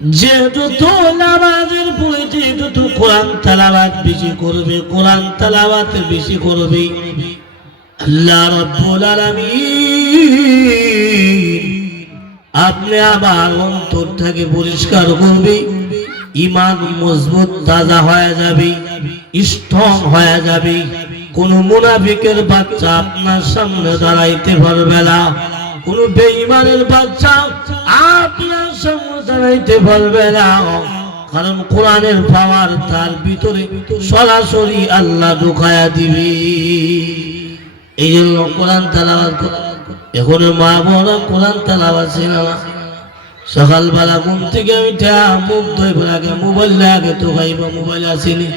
যে যত নামাজের পরে যে যত কোরআন তেলাওয়াত বেশি করবে, কোরআন তেলাওয়াত বেশি করবে, আল্লাহ রাব্বুল আলামিন আপনি আমার অন্তর থেকে পরিষ্কার করবে, ঈমান মজবুত তাজা হয়ে যাবে, স্ট্রং হয়ে যাবে। কোন মুনাফিকের বাচ্চা আপনার সামনে দাঁড়াইতে পারবে না, কোন বেঈমানের বাচ্চা আপনার সামনে দাঁড়াইতে পারবে না। কারণ কোরআনের পাওয়ার তার ভিতরে সরাসরি আল্লাহ ঢুকায়া দিবে। এই জন্য কোরআন তেলাওয়াত। এখন মা বোনা কোরআন তেলাওয়াত ছিল না। সকালবেলা ঘুম থেকে উঠা মুখ ধুয়ে আগে মোবাইল আগে তো খাইব, মোবাইল আসেনি।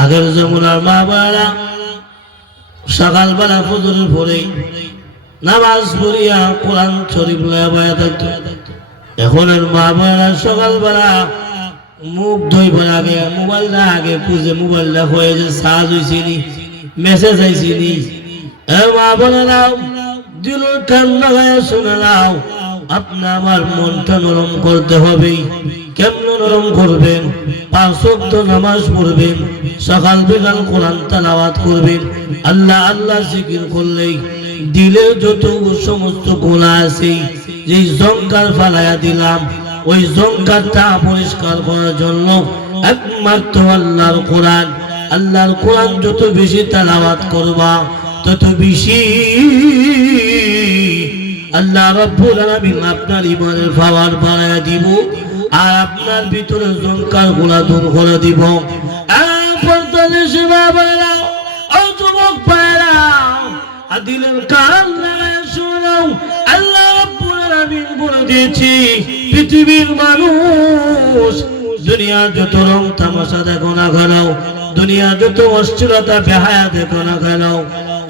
আগের জমানার মা বাবারা সকালবেলা ফজরের পরে নামাজ পড়িয়া কোরআন শরীফ লইয়া বয়া থাকতো। এখনের মা বাবারা সকালবেলা মুখ ধুইবার আগে মোবাইলটা আগে খুঁজে, মোবাইলটা হয়ে যে চার্জ হয়েছিনি, মেসেজ আইছিনি। মা বোনেরাও দিল কান লাগাইয়া শুনে নাও, আপনি আমার মনটা নরম করতে হবে। কেমন নরম করবেন? 5 ওয়াক্ত নামাজ পড়বেন, সকাল বিকাল কোরআন তেলাওয়াত করবেন। আল্লাহ আল্লাহ জিকির করলেই দিলের যত সমস্ত গুনাহ আছে, যে জঙ্কার ফালাইয়া দিলাম, ওই জঙ্কারটা পরিষ্কার করার জন্য একমাত্র আল্লাহর কোরআন। আল্লাহর কোরআন যত বেশি তেলাওয়াত করবা তত বেশি আল্লাহ রাব্বুল আলামিন আপনার ঈমানের পাওয়ার বাড়ায়া দিব, আর আপনার ভিতরে জঙ্কার গুলা দূর করে দিব। যুবক ভাইরা, দিলের কান লাগায়া শোনো, আল্লাহ রাব্বুল আলামিন বলে দিয়েছি, পৃথিবীর মানুষ দুনিয়া যত রং তামাশা দেখো না কেন, দুনিয়া যত অশ্লীলতা বেহায়া দেখো না কেন,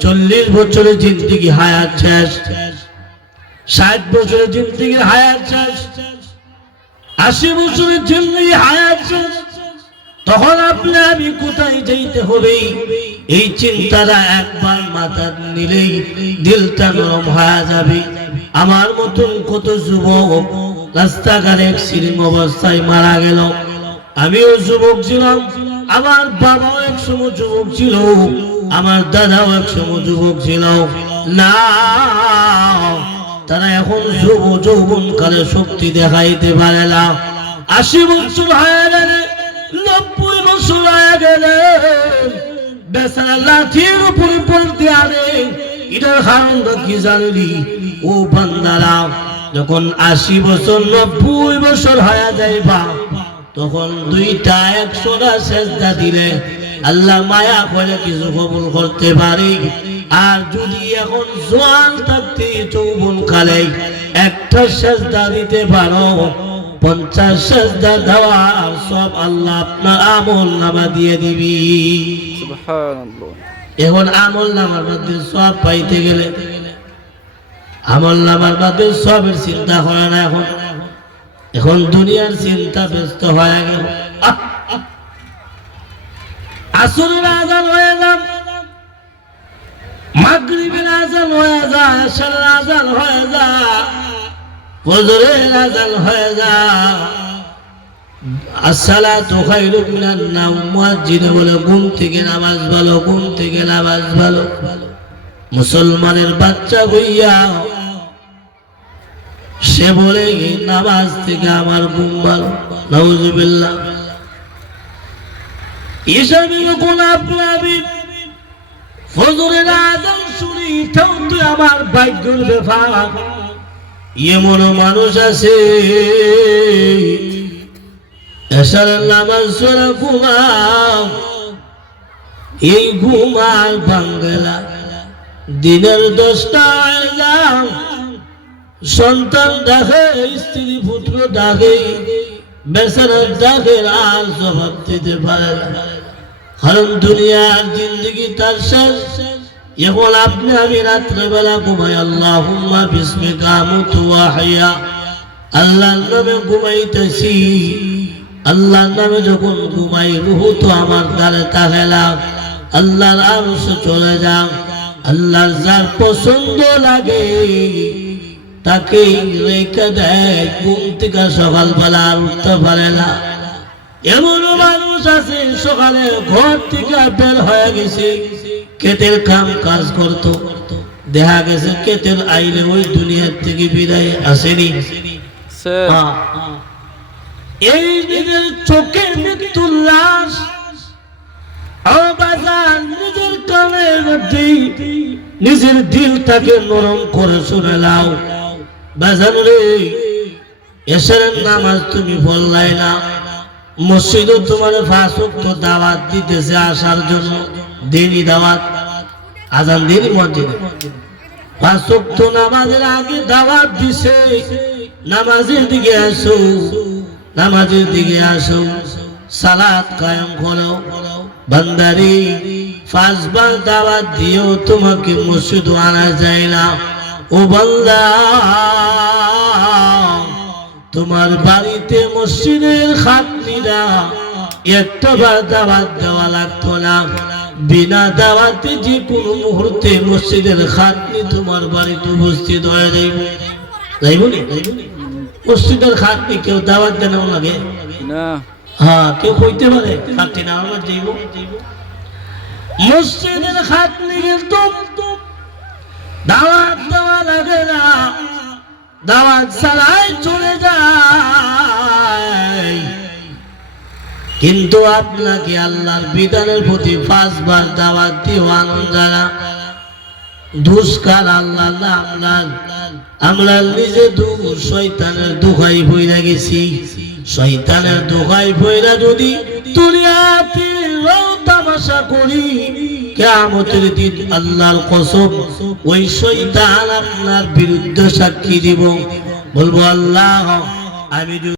40 বছরের জিন্দেগি হায়াত শেষ, 60 বছরের জিন্দেগির হায়াত শেষ, 80 বছরের জিন্দেগি হায়াত শেষ। তখন আপনি আমি কোথায় যাইতে হবে, এই চিন্তাটা একবার মাথা নিলেই দিলটা নরম হয়ে যাবে। আমার মতন কত যুবক রাস্তাঘাটে অ্যাক্সিডেন্ট অবস্থায় মারা গেল। আমিও যুবক ছিলাম, আমার বাবাও এক সময় যুবক ছিল, আমার দাদাও এক সময় যুবক ছিল না। তারা এখন যৌবন কালে শক্তি দেখাইতে পারে না। 80 বছর হয়ে গেলে, 90 বছর হয়ে গেলে বেচারা লাঠির উপরে পড়তে আনে। এটার কারণটা কি জানলি? ও বান্দারা, যখন 80 বছর 90 বছর হয়ে যাইবা, তখন 2টা 100টা সেজদা দিলে আল্লাহ মায়া করে কিছু কবুল করতে পারে। আর যদি এখন জোয়ান থাকতে যৌবন কালে একটা সেজদা দিতে পারো, 50 সেজদা দেওয়ার সব আল্লাহ আপনার আমল নামা দিয়ে দিবি। সুবহানাল্লাহ। এখন আমল নামার মধ্যে সব পাইতে গেলে আমল নামার মধ্যে সবের চিন্তা করে না। এখন দুনিয়ার চিন্তা ব্যস্ত হয়ে গেল। আসরের আযান হয়ে যান, মাগরিবের আযান হয়ে যায়, এশারের আযান হয়ে যায়, ফজরের আযান হয়ে যায়। আসসালাতু খায়রুম মিনান নাওম। মুয়াজ্জিন বলে ঘুম থেকে নামাজ ভালো, ঘুম থেকে নামাজ ভালো। মুসলমানের বাচ্চা হইয়া সে বলে নামাজ থেকে আমার ঘুম ভালো। নাউযুবিল্লাহ। এসবই কোন আপনি ফজরের আযান শুনি তাও তো আমার ভাগ্যের ব্যাপার। এমন মানুষ আছে এশারের নামাজ পড়া ঘুমাও, এই ঘুমার বাঙ্গলা দিনের 10টা হয়ে যাও, সন্তান ডাকে, স্ত্রী পুত্র ডাকে, বেচারা ডাকে, আর জবাব দিতে পারে না। কারণ দুনিয়ার জিন্দগি তার শেষ। এখন আপনি আমি রাত্রেবেলা ঘুমাই, আল্লাহুম্মা বিসমিকা আমুতু ওয়া আহইয়া, আল্লাহর নামে ঘুমাইতেছি। আল্লাহর নামে যখন ঘুমাই, রূহ তো আমার দ্বারে থাকে না, আল্লাহর আরশে চলে যাও। আল্লাহর যার পছন্দ লাগে তাকে রেখে দেয়, ঘুম থেকে সকালবেলা আর উঠতে পারে না। এমন মানুষ আছে সকালে ঘর থেকে বের হয়ে গেছে, ক্ষেতের কাম কাজ করতো, দেখা গেছে ক্ষেতের আইলে ওই দুনিয়ার থেকে বিদায় আসেনি। এই নিজের চোখে মৃত্যুর লাশ, নিজের কানের মধ্যে নিজের দিলটাকে নরম করে শুনে লাও। বাজান রে, এশারের নামাজ তুমি পড়লাই না, মসজিদে তোমার 5 ওয়াক্ত দাওয়াত দিতেছে আসার জন্য, দিনই দাওয়াত, আজান দিনই মসজিদে 5 ওয়াক্ত নামাজের আগে দাওয়াত দিছে, নামাজের দিকে আসো, নামাজের দিকে আসো, সালাত কায়েম করো। বান্দারি 5 বার দাওয়াত দিও, তোমাকে মসজিদে আনা যায় না। ও বান্দা, তোমার বাড়িতে মসজিদের খাতনিরা একটা বার দাওয়াত দেওয়া লাগতো না, বিনা দাওয়াতে যে কোনো মুহূর্তে মসজিদের খাতনি তোমার বাড়িতে উপস্থিত হয়ে যাইব। যাইবনি? মসজিদের খাতনি কেউ দাওয়াত দেন লাগে না? হ্যাঁ, কেউ কইতে পারে খাতনি না আমার যাইব? মসজিদের খাতনি কিন্তু দাওয়াত দেওয়া লাগে না, দাওয়াত ছাড়াই চলে যায়। কিন্তু আপনাকে আল্লাহর বিধানের প্রতি 5 বার দাওয়াত দিওয়ান যারা দুষ্কার আল্লাহ আমরা নিজে শয়তানের দোহাই পইরা গেছি। শয়তানের দোহাই পইরা যদি দুনিয়াতে তামাশা করি, কিয়ামতের দিন আল্লাহর কসম ওই শয়তান আপনার বিরুদ্ধে সাক্ষী দিব, বলবো আল্লাহ আমি